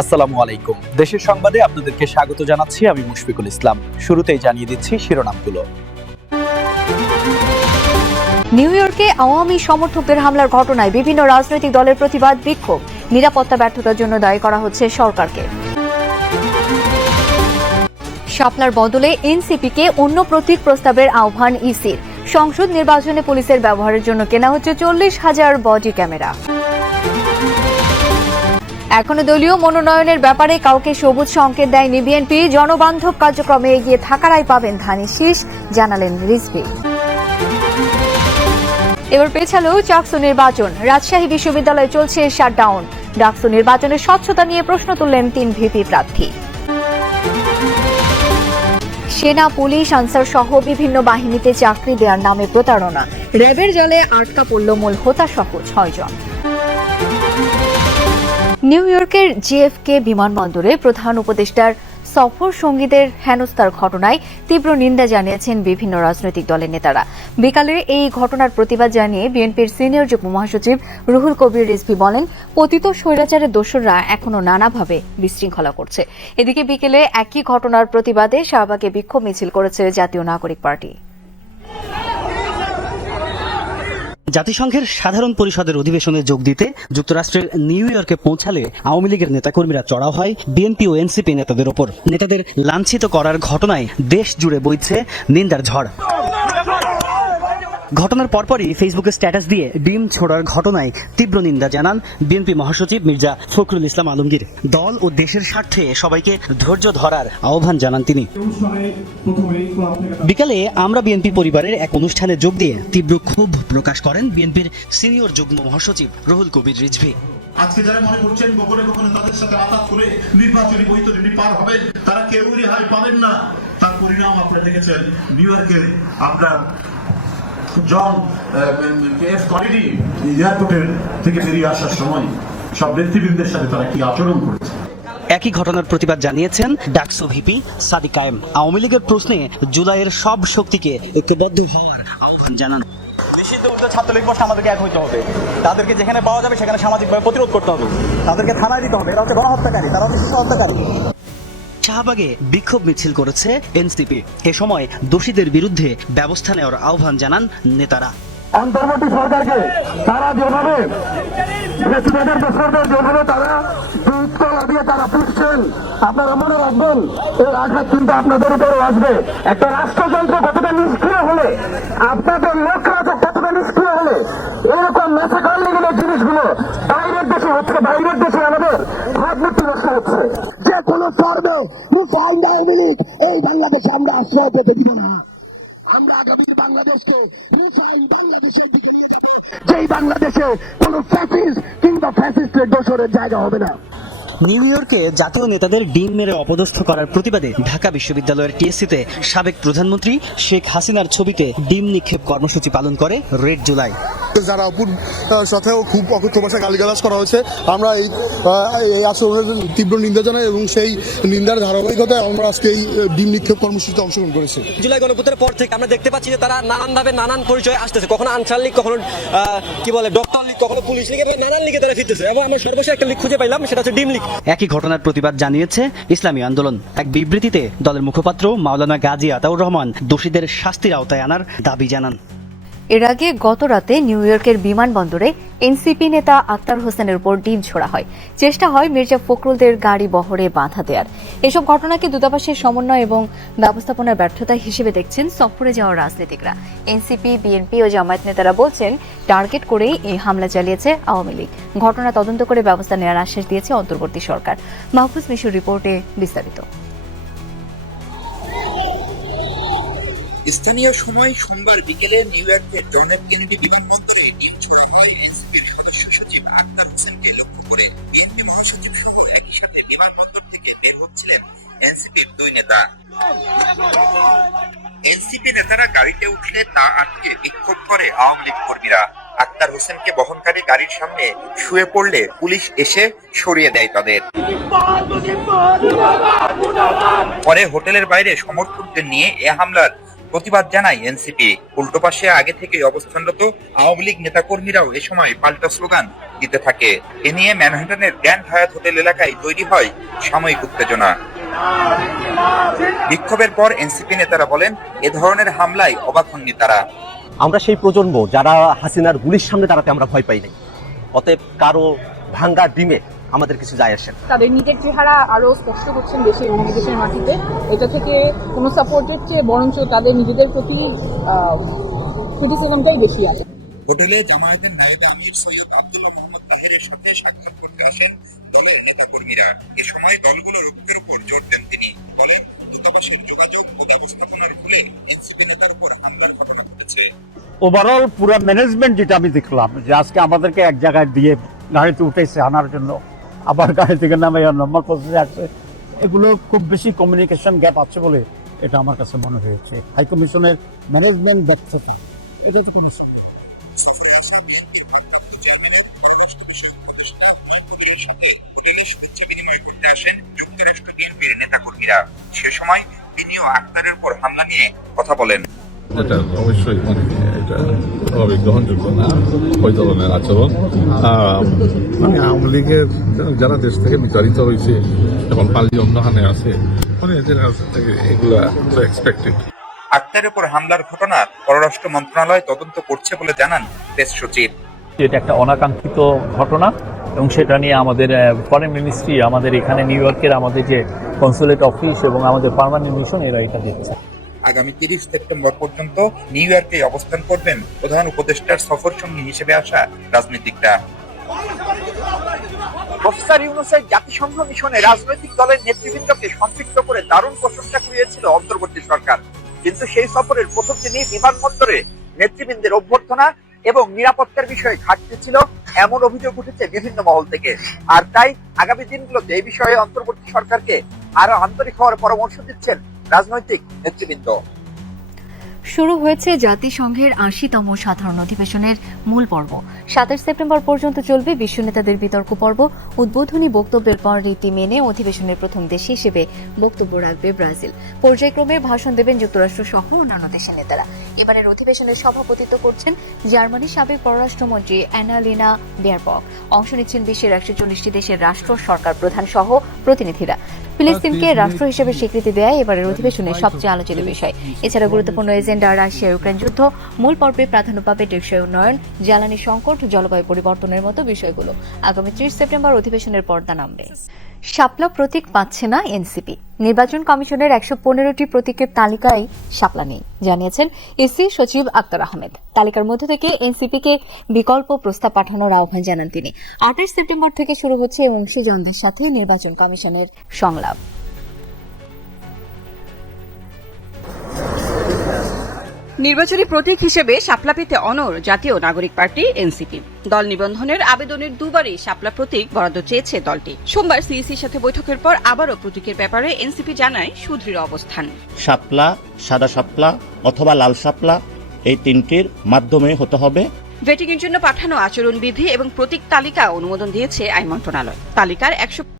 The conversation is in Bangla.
আসসালামু আলাইকুম। দেশের সংবাদে আপনাদেরকে স্বাগত জানাচ্ছি আমি মুশফিকুল ইসলাম। শুরুতেই জানিয়ে দিচ্ছি শিরোনামগুলো। নিউ ইয়র্কে আওয়ামী সমর্থকদের হামলার ঘটনায় বিভিন্ন রাজনৈতিক দলের প্রতিবাদ বিক্ষোভ, নিরাপত্তা ব্যর্থতার জন্য দায়ী করা হচ্ছে সরকারকে। শাপলার বদলে এনসিপিকে অন্য প্রতীক প্রস্তাবের আহ্বান ইসির। সংসদ নির্বাচনে পুলিশের ব্যবহারের জন্য কেনা হচ্ছে 40,000 বডি ক্যামেরা। এখনো দলীয় মনোনয়নের ব্যাপারে কাউকে সবুজ সংকেত দেয়নি বিএনপি। জনবান্ধব কার্যক্রমে এগিয়ে থাকারাই পাবেন ধানের শীষ, জানালেন রিজভী। এবার পেছালো চাকসু নির্বাচন। রাজশাহী বিশ্ববিদ্যালয়ে চলছে শাটডাউন। ডাকসু নির্বাচনের স্বচ্ছতা নিয়ে প্রশ্ন তুললেন 3 ভিপি প্রার্থী। সেনা, পুলিশ, আনসার সহ বিভিন্ন বাহিনীতে চাকরি দেওয়ার নামে প্রতারণা। র্যাবের জালে আটকা পড়ল মূল হোতা সহ 6 জন। নিউ ইয়র্কের জেএফকে বিমানবন্দরে প্রধান উপদেষ্টার সফর সঙ্গীদের হেনস্থার ঘটনায় তীব্র নিন্দা জানিয়েছেন বিভিন্ন রাজনৈতিক দলের নেতারা। বিকালে এই ঘটনার প্রতিবাদ জানিয়ে বিএনপির সিনিয়র যুগ্ম মহাসচিব রুহুল কবির রিজভী বলেন, পতিত স্বৈরাচারের দোসররা এখনো নানাভাবে বিশৃঙ্খলা করছে। এদিকে বিকেলে একই ঘটনার প্রতিবাদে শাহবাগে বিক্ষোভ মিছিল করেছে জাতীয় নাগরিক পার্টি। জাতিসংঘের সাধারণ পরিষদের অধিবেশনে যোগ দিতে যুক্তরাষ্ট্রের নিউ ইয়র্কে পৌঁছালে আওয়ামী লীগের নেতাকর্মীরা চড়াও হয় বিএনপি ও এনসিপি নেতাদের ওপর। নেতাদের লাঞ্ছিত করার ঘটনায় দেশ জুড়ে বইছে নিন্দার ঝড়। ঘটনার পরপরই ফেসবুকে স্ট্যাটাস দিয়ে ডিম ছোড়ার ঘটনায় তীব্র নিন্দা জানান বিএনপি মহাসচিব মির্জা ফখরুল ইসলাম আলমগীর। দল ও দেশের স্বার্থে সবাইকে ধৈর্য ধরার আহ্বান জানান তিনি। বিকালে আমরা বিএনপি পরিবারের এক অনুষ্ঠানে যোগ দিয়ে তীব্র ক্ষোভ প্রকাশ করেন বিএনপির সিনিয়র যুগ্ম মহাসচিব রুহুল কবির রিজভী। আজকে যারা মনে করছেন গোপনে গোপনে তাদের সাথে আঘাত করে নির্বাচনী বৈতরণী পার হবেন, তারা কেউ রেহাই পাবেন না। তার পরিণাম আপনারা দেখেছেন নিউ ইয়র্কের আপনার জন এফ কনেডি এয়ারপোর্টের থেকে বেরিয়ে আসার সময় সব নেতৃবৃন্দের সাথে তারা কি আচরণ করেছে। একই ঘটনার প্রতিবাদ জানিয়েছেন ডাকসু ভিপি সাদিক কায়েম। আওয়ামী লীগের প্রশ্নে জুলাইয়ের সব শক্তিকে ঐক্যবদ্ধ হওয়ার আহ্বান জানান। নিষিদ্ধ উল্টো ছাত্রলীগ বসে আমাদেরকে এক হইতে হবে। তাদেরকে যেখানে পাওয়া যাবে সেখানে সামাজিকভাবে প্রতিরোধ করতে হবে। তাদেরকে থানায় দিতে হবে। এরা হচ্ছে গণহত্যাকারী, তারা হচ্ছে শিশু হত্যাকারী। শাহবাগে বিক্ষোভ মিছিল করেছে এনসিপি। এ সময় দোষীদের বিরুদ্ধে ব্যবস্থা নেওয়ার আহ্বান জানান নেতারা। অন্তর্বর্তী সরকারকে তারা যেভাবে প্রেসিডেন্টের দোসরদের যেভাবে তারা দুধতলা দিয়ে তারা পিটছেন, আপনারা মনে রাখবেন এই আঘাত কিন্তু আপনাদের উপরও আসবে। একটা রাষ্ট্রযন্ত্র কতটা নিষ্ক্রিয় হলে, আপনাদের লোকরা কতটা নিষ্ক্রিয় হলে এরকম মেসাকার লেগে জিনিসগুলো বাইরের দেশে হচ্ছে, বাইরের দেশে আমাদের ভাবমূর্তি নষ্ট হচ্ছে। যে কোনো ফর্মে রিফাইন্ড আওয়ামী লীগ এই বাংলাদেশে আমরা আশ্রয় পেতে দিব না। আমরা আগামীর বাংলাদেশকে রিফাইন্ড বাংলাদেশের দিকে নিয়ে যাবো, যেই বাংলাদেশে কোনো ফ্যাসিস্ট কিংবা ফ্যাসিস্টের দোসরের জায়গা হবে না। নিউ ইয়র্কে জাতীয় নেতাদের ডিম মেরে অপদস্থ করার প্রতিবাদে ঢাকা বিশ্ববিদ্যালয়ের টিএসসিতে সাবেক প্রধানমন্ত্রী শেখ হাসিনার ছবিতে ডিম নিক্ষেপ কর্মসূচি পালন করে রেড জুলাই। যারা অপুর সাথেও খুব অকথ্য ভাষায় গালিগালাজ করা হয়েছে, আমরা এই আচরণের তীব্র নিন্দা জানাই এবং সেই নিন্দার ধারাবাহিকতায় আমরা আজকে এই ডিম নিক্ষেপ কর্মসূচিতে অংশগ্রহণ করেছি। জুলাই গণঅভ্যুত্থানের পর থেকে আমরা দেখতে পাচ্ছি যে তারা নানানভাবে নানান পরিচয় আসতেছে। কখনো আনসার লীগ, কখনো ডক্টর লীগ, কখনো পুলিশ লীগ, নানান লীগে তারা ফিরতেছে। এবং আমরা সর্বশেষ একটা লীগ খুঁজে পাইলাম, সেটা হচ্ছে ডিম লীগ। একই ঘটনার প্রতিবাদ জানিয়েছে ইসলামী আন্দোলন। এক বিবৃতিতে দলের মুখপাত্র মাওলানা গাজী আতাউর রহমান দোষীদের শাস্তির আওতায় আনার দাবি জানান। এর আগে গত রাতে নিউ ইয়র্কের বিমানবন্দরে এনসিপি নেতা আক্তার হোসেনের উপর ডিম ছোড়া হয়। চেষ্টা হয় মির্জা ফখরুলদের গাড়ি বহরে বাধা দেওয়ার। এসব ঘটনাকে দূতাবাসের সমন্বয় এবং ব্যবস্থাপনার ব্যর্থতা হিসেবে দেখছেন সফরে যাওয়া রাজনীতিকরা। এনসিপি, বিএনপি ও জামায়াত নেতারা বলছেন, টার্গেট করেই এই হামলা চালিয়েছে আওয়ামী লীগ। ঘটনা তদন্ত করে ব্যবস্থা নেওয়ার আশ্বাস দিয়েছে অন্তর্বর্তী সরকার। মাহফুজ মিশুর রিপোর্টে বিস্তারিত। স্থানীয় সময় সোমবার বিকেলে নিউ ইয়র্কের জন এফ কেনেডি বিমানবন্দরে ডিম ছোড়া হয় এনসিপির সদস্য সচিব আক্তার হোসেনকে লক্ষ্য করে। বিএনপি মহাসচিব সহ একই সাথে বিমানবন্দর থেকে বের হচ্ছিলেন এনসিপির 2 নেতা। এনসিপি নেতারা গাড়িতে উঠলে তা আটকে বিক্ষোভ করে আওয়ামী লীগ কর্মীরা। আক্তার হোসেনকে বহনকারী গাড়ির সামনে শুয়ে পড়লে পুলিশ এসে সরিয়ে দেয় তাদের। পরে হোটেলের বাইরে সমর্থকদের নিয়ে এ হামলার প্রতিবাদ জানায় এনসিপি। উল্টো পাশে আগে থেকে অবস্থানরত আওয়ামী লীগ নেতাকর্মীরাও এ সময় পাল্টা স্লোগান দিতে থাকে। এ নিয়ে ম্যানহাটনের গ্র্যান্ড হায়াত হোটেল এলাকায় তৈরি হয় সাময়িক উত্তেজনা। বিক্ষোভের পর এনসিপি নেতারা বলেন, এ ধরনের হামলায় অবাক হননি তারা। আমরা সেই প্রজন্ম যারা হাসিনার গুলির সামনে দাঁড়াতে আমরা ভয় পাই নাই। অতএব কারো ভাঙ্গা ডিমে আমাদের কিছু যায় আসে না। তাদের নিজের চেহারা আরো স্পষ্ট করছেন দেশের মাটিতে। এটা থেকে কোনো সাপোর্টের চেয়ে বরঞ্চ তাদের নিজেদের প্রতি ক্রিটিসিজমটাই বেশি আছে। হোটেলে জামায়াতের নায়েবে আমির সৈয়দ আব্দুল্লাহ মোহাম্মদ তাহেরের সাথে সাক্ষাৎ করতে আসেন দলের নেতাকর্মীরা। এ সময় দলগুলোর ঐক্যের উপর জোর দেন তিনি। বলেন, দূতাবাসের যোগাযোগ ও ব্যবস্থাপনার ভুলে এনসিপি নেতার উপর হামলার ঘটনা ঘটেছে। ওভারঅল পুরো ম্যানেজমেন্ট যেটা আমি দেখলাম যে আজকে আমাদেরকে এক জায়গায় দিয়ে গাড়িতে উঠেছে আনার জন্য, আবার গাড়ি থেকে নামে নর্মাল প্রসেসে আসছে, এগুলো খুব বেশি কমিউনিকেশন গ্যাপ আছে বলে এটা আমার কাছে মনে হয়েছে। হাই কমিশনের ম্যানেজমেন্ট ব্যর্থতা, এটা তো কোনো সফরে আসা বিএনপির ভারপ্রাপ্ত চেয়ারম্যান পররাষ্ট্র বিষয়ক উপদেষ্টা মাহফুজুরের সাথে হোটেলে শুভেচ্ছা বিনিময় করতে আসেন যুক্তরাষ্ট্র বিএনপির নেতাকর্মীরা। সে সময় তিনিও আক্তারের উপর হামলা নিয়ে কথা বলেন। এটা অবশ্যই এটা স্বাভাবিক গ্রহণযোগ্য না ওই ধরনের আচরণ। মানে আওয়ামী লীগের যারা দেশ থেকে বিতাড়িত হয়েছে এখন পাল্লি অন্যখানে আছে, মানে এদের কাছ থেকে এগুলা এক্সপেক্টেড। আক্তারের উপর হামলার ঘটনা পররাষ্ট্র মন্ত্রণালয় তদন্ত করছে বলে জানান প্রেস সচিব। এটা একটা অনাকাঙ্ক্ষিত ঘটনা এবং সেটা নিয়ে আমাদের ফরেন মিনিস্ট্রি, আমাদের এখানে নিউ ইয়র্কের আমাদের যে কনসুলেট অফিস এবং আমাদের পার্মানেন্ট মিশন এরা এটা দেখছে। আগামী 30 সেপ্টেম্বর পর্যন্ত নিউ ইয়র্কে অবস্থান করবেন প্রধান উপদেষ্টার সফর সঙ্গী হিসেবে আসা রাজনীতিকরা। প্রফেসর ইউনূসের জাতিসংঘ মিশনে রাজনৈতিক দলের নেতৃবৃন্দকে সম্পৃক্ত করে দারুণ প্রশংসা কুড়িয়েছিল অন্তর্বর্তী সরকার। কিন্তু সেই সফরের প্রথম দিনই বিমানবন্দরে নেতৃবৃন্দের অভ্যর্থনা এবং নিরাপত্তার বিষয়ে ঘাটতি ছিল এমন অভিযোগ উঠেছে বিভিন্ন মহল থেকে। আর তাই আগামী দিনগুলোতে এই বিষয়ে অন্তর্বর্তী সরকারকে আরো আন্তরিক হওয়ার পরামর্শ দিচ্ছেন রাজনৈতিক নেতৃবৃন্দ। শুরু হয়েছে জাতিসংঘের ৮০তম সাধারণ অধিবেশনের মূল পর্ব। ২৭ সেপ্টেম্বর পর্যন্ত চলবে বিশ্ব নেতাদের বিতর্ক পর্ব। উদ্বোধনী বক্তব্যের পর রীতি মেনে অধিবেশনের প্রথম দেশ হিসেবে বক্তব্য রাখবে ব্রাজিল। পর্যায়ক্রমে ভাষণ দেবেন যুক্তরাষ্ট্র সহ অন্যান্য দেশের নেতারা। এবারের অধিবেশনের সভাপতিত্ব করছেন জার্মানির সাবেক পররাষ্ট্রমন্ত্রী অ্যানালিনা বেয়ারবক। অংশ নিচ্ছেন বিশ্বের ১৪০টি দেশের রাষ্ট্র সরকার প্রধান সহ প্রতিনিধিরা। ফিলিস্তিনকে রাষ্ট্র হিসেবে স্বীকৃতি দেয় এবারের অধিবেশনের সবচেয়ে আলোচিত বিষয়। এছাড়া গুরুত্বপূর্ণ এজেন্ডা রাশিয়া ইউক্রেন যুদ্ধ, মূল পর্বে প্রাধান্য পাবে টেকসই উন্নয়ন, জ্বালানি সংকট, জলবায়ু পরিবর্তনের মতো বিষয়গুলো। আগামী ৩০ সেপ্টেম্বর অধিবেশনের পর্দা নামবে। শাপলা প্রতীক পাচ্ছে না এনসিপি। নির্বাচন কমিশনের ১১৫টি প্রতীকের তালিকায় শাপলা নেই জানিয়েছেন ইসি সচিব আক্তার আহমেদ। তালিকার মধ্যে থেকে এনসিপিকে বিকল্প প্রস্তাব পাঠানোর আহ্বান জানান তিনি। ২৮ সেপ্টেম্বর থেকে শুরু হচ্ছে অংশীজনদের সাথে নির্বাচন কমিশনের সংলাপ। নির্বাচনী প্রতীক হিসেবে শাপলা পেতে অনড় জাতীয় নাগরিক পার্টি এনসিপি। দল নিবন্ধনের আবেদনের দুবারই শাপলা প্রতীক বরাদ্দ চেয়েছে দলটি। সোমবার সিইসির সাথে বৈঠকের পর আবারও প্রতীকের ব্যাপারে এনসিপি জানায় সুদৃঢ় অবস্থান। শাপলা, সাদা শাপলা অথবা লাল শাপলা, এই তিনটির মাধ্যমে হতে হবে। ভেটিংয়ের জন্য পাঠানো আচরণবিধি এবং প্রতীক তালিকা অনুমোদন দিয়েছে আইন মন্ত্রণালয়। তালিকার